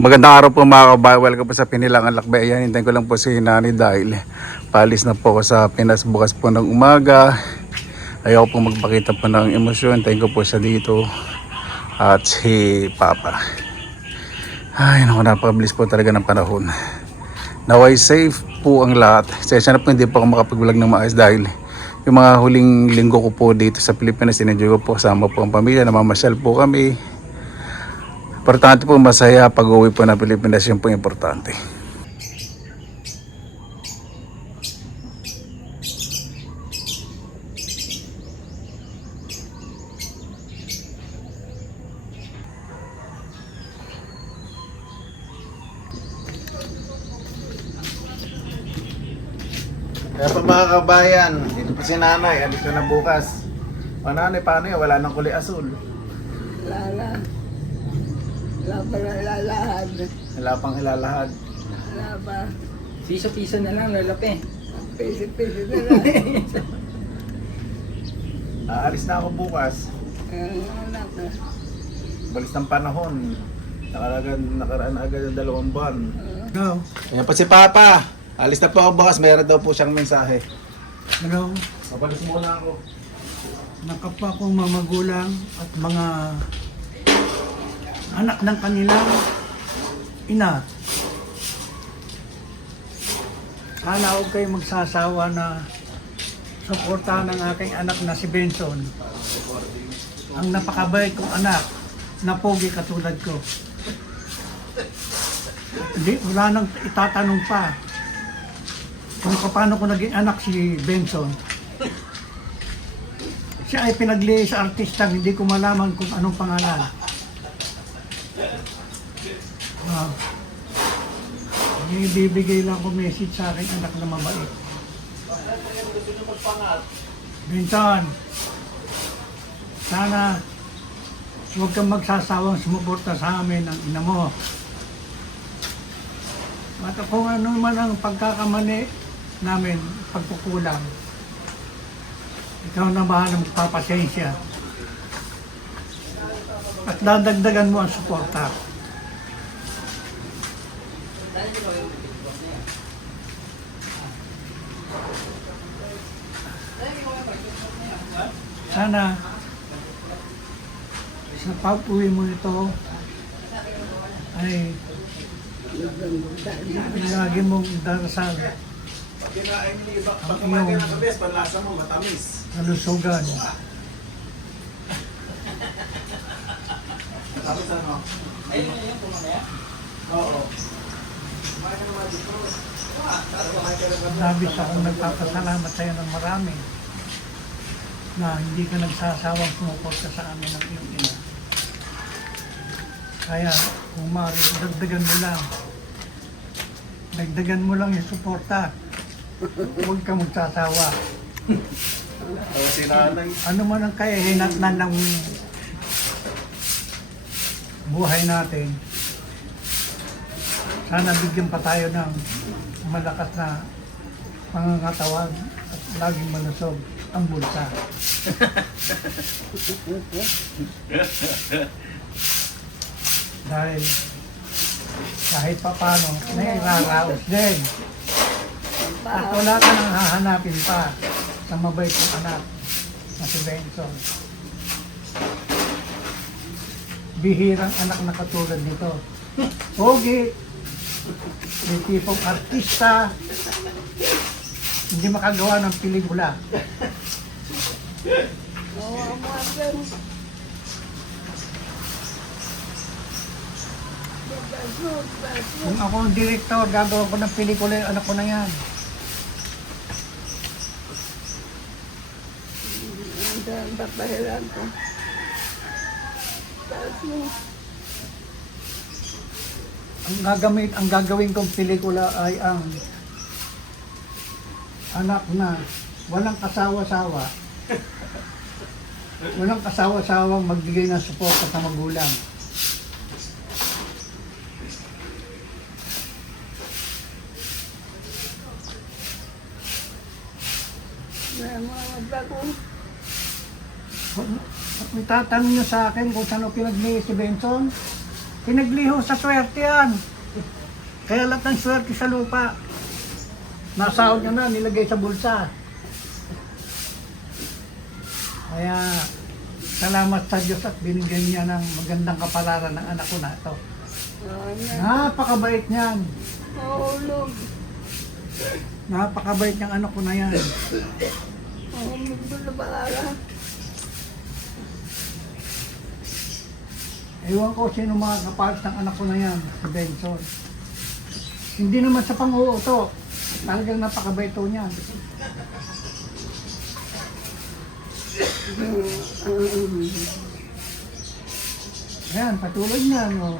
Magandang araw po mga kabayan. Welcome po sa Pinilangan Lakbay. Ayan, hintayin ko lang po si Nani dahil paalis na po ako sa Pinas bukas po ng umaga. Ayaw po magpakita po ng emosyon. Hintayin ko po siya dito at si Papa. Ay, naku, napakabilis po talaga ng panahon. Naway safe po ang lahat. Sesya na po hindi po ako makapag-vlog ng maayos dahil yung mga huling linggo ko po dito sa Pilipinas, sinenjoy ko po kasama po ang pamilya. Namamasyal po kami. Importante po masaya pag-uwi po ng Pilipinas, yun po importante. Kaya pa mga kabayan, dito po si nanay, alis ko na bukas. O nanay, paano yun? Wala nang kulay asul. Wala pa na ilalahad. Wala pang ilalahad. Wala pa. Piso-piso na lang, lalapi. Pisi-pisi na lang. Aalis na ako bukas. Ang anak na. Balis ng panahon. Nakaraan agad ang 2 buwan. Ano? Ayan pa si Papa. Alis na po ako bukas. Mayroon daw po siyang mensahe. Ano? Mabalis muna ako. Nakapwa kong mga magulang at mga anak ng kanilang ina. Sana huwag kayo magsasawa na suportahan ng aking anak na si Benson. Ang napakabait kong anak na pogi katulad ko. Hindi, wala nang itatanong pa kung paano ko naging anak si Benson. Siya ay pinagli sa artistang hindi ko malaman kung anong pangalan. Ibibigay lang ko message sa aking anak na mabait. Benson, sana huwag kang magsasawang sumuporta sa amin ng ina mo. At kung ano man ang pagkakamali namin, pagkukulang, ikaw na bahala magpapasensya. At dadagdagan mo ang suporta. Sana sa pag-uwi mo ito ay lagi mong darasal Pag kinain mo iba, Ang pag kumain ka iyong- ng kabes, panlasa mo matamis. kalusugan. Matamis ano? Ayun na yun, pumamaya. Oo. Kumain ka naman dito. Kumain ka naman. Labis akong nagpapasalamat sa iyo ng marami na hindi ka nagsasawang sumuporta sa amin ng iyong ina. Kaya kung maaari, dagdagan mo lang yung suporta. Huwag ka magsasawa. Oo, si nanay. Ano man ang kahihinatnan ng buhay natin, sana bigyan pa tayo ng malakas na pangangatawan at laging malusog ang bulsa. Dahil kahit pa paano, nairaraos din. At wala ka nang hahanapin pa sa mabait kong anak na si Benson. Bihirang anak na katulad nito. Pogi, may tipong artista, hindi makagawa ng pelikula. Oo, amuan. Kung ako ang direktor, gagawa ko ng pelikula yung anak ko na yan. Ang papahilan ko. Tapos mo. Ang gagawin kong pelikula ay ang anak na walang kasawa-sawa. Walang kasawa-sawang magbigay ng suporta sa magulang. May mga bagong. Kung itatanong niyo sa akin kung saan ako pinag-mail si Benson, Pinagliho sa swerte yan. Kaya lahat ng swerte sa lupa. Nasahod niya na, nilagay sa bulsa. Kaya salamat sa Diyos at binigyan niya ng magandang kapalaran ng anak ko na ito. Napakabait niyan. Mahulog. Napakabait niyang anak ko na yan. Mahulog na pala. Ewan ko sino mga kapalit ng anak ko na yan, si Benson. Hindi naman sa pang-uuto. Talagang napakabait to niya. Ayan, patuloy niya, no.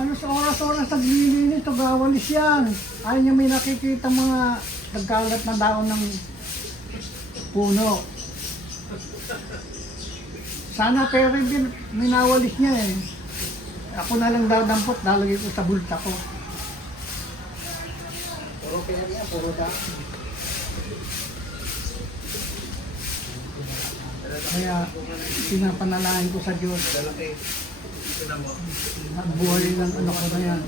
Halos oras-oras naglilinis, gawalis yan. Ayaw niya may nakikita mga nagkalat na daon ng puno. Sana pero hindi minawalis niya eh. Ako na lang daw dampot, lalagay ko sa bulta ko. Puro kaya yan, puro dami. Kaya pinapanalangin ko sa Diyos. Ang buhay ng anak ko na yan.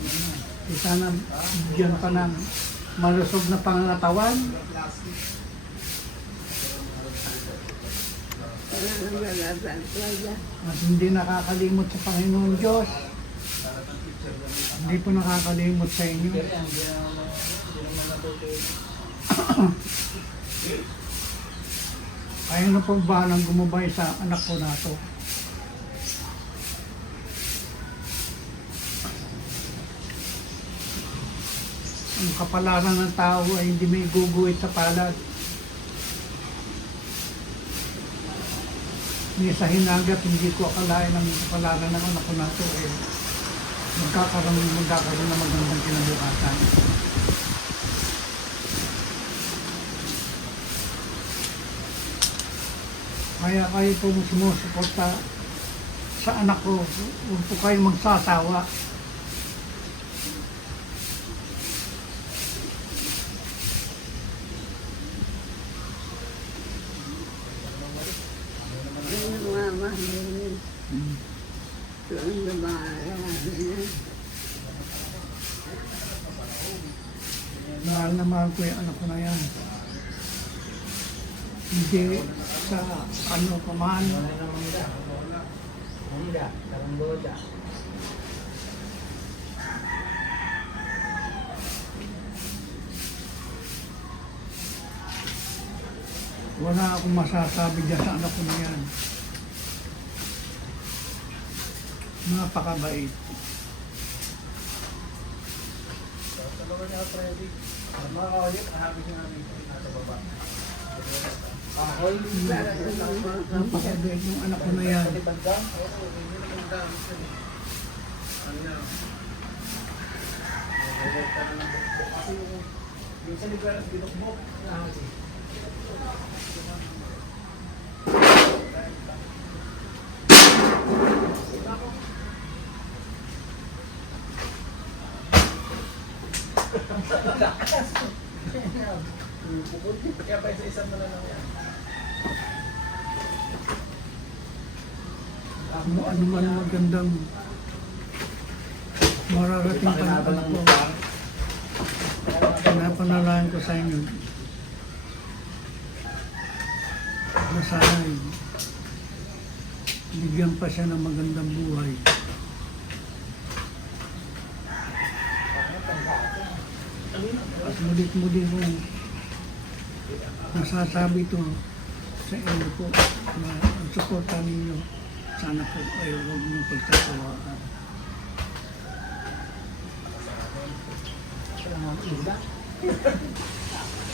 Sana bigyan pa ng malusog na pangangatawan. At hindi nakakalimot sa Panginoon Diyos. Hindi po nakakalimot sa inyo. Ayaw na po bahalang gumabay sa anak ko na to. Ang kapalaran ng tao ay hindi may guguhit sa palad. Ni sa hinagat, hindi ko akalain ang kapalaran ng anak ko na to eh. Magkakaroon na magandang kinabukasan. Kaya kayo po sumusuporta sa anak ko, huwag po kayo magsasawa. Mahal na mahal ko yung anak ko na yan. Hindi sa ano pa man. Wala akong masasabi dyan sa anak ko na yan. Napakabait. Napakabait yung anak ko na yan. Ano man ang magandang mararating pa na anak ko. Pinapanalangin ko sa inyo. Na sana bigyan pa siya ng magandang buhay. At mulit-muli ko nasasabi ito sa inyo po na ang suporta ninyo. Sana po ay huwag niyong pagkakawaan.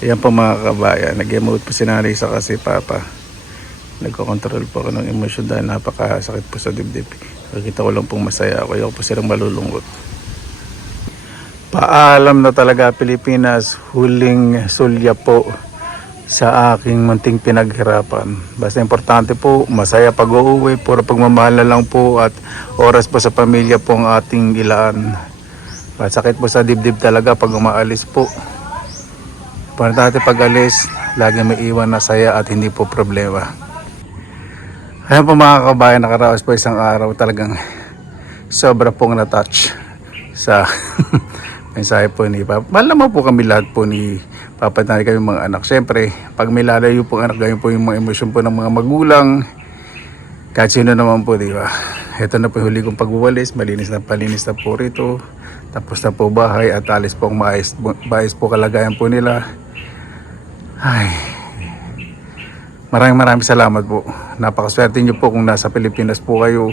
Ayan po mga kabayan, nag-emote po si Nanay sa kasi Papa. Nagkocontrol po ako ng emosyon dahil napakasakit po sa dibdib. Nakikita ko lang pong masaya ako, ayaw po silang malulungkot. Paalam na talaga Pilipinas, huling sulya po sa aking munting pinaghirapan. Basta importante po, masaya pag-uwi, puro pagmamahal na lang po at oras po sa pamilya po ang ating ilaan. Masakit po sa dibdib talaga pag umaalis po. Importante pag alis, lagi may iwan na saya at hindi po problema. Ayan po mga kabayan, nakaraos po isang araw talagang sobra pong na-touch sa mensahe po ni Papa. Mahal naman po kami lahat po ni Papa at Nanay, kami mga anak. Siyempre, pag may lalayo po anak, ganyan po yung mga emosyon po ng mga magulang. Kahit sino naman po, di ba? Ito na po yung huli kong pagwawalis. Malinis na po rito. Tapos na po bahay at alis po ang maayos po kalagayan po nila. Ay, maraming salamat po. Napakaswerte niyo po kung nasa Pilipinas po kayo.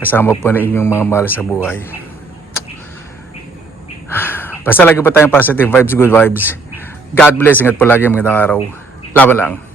Kasama po na inyong mga mahal sa buhay. Basta lagi po tayong positive vibes, good vibes. God bless. Ingat po lagi, magandang araw. Laban lang.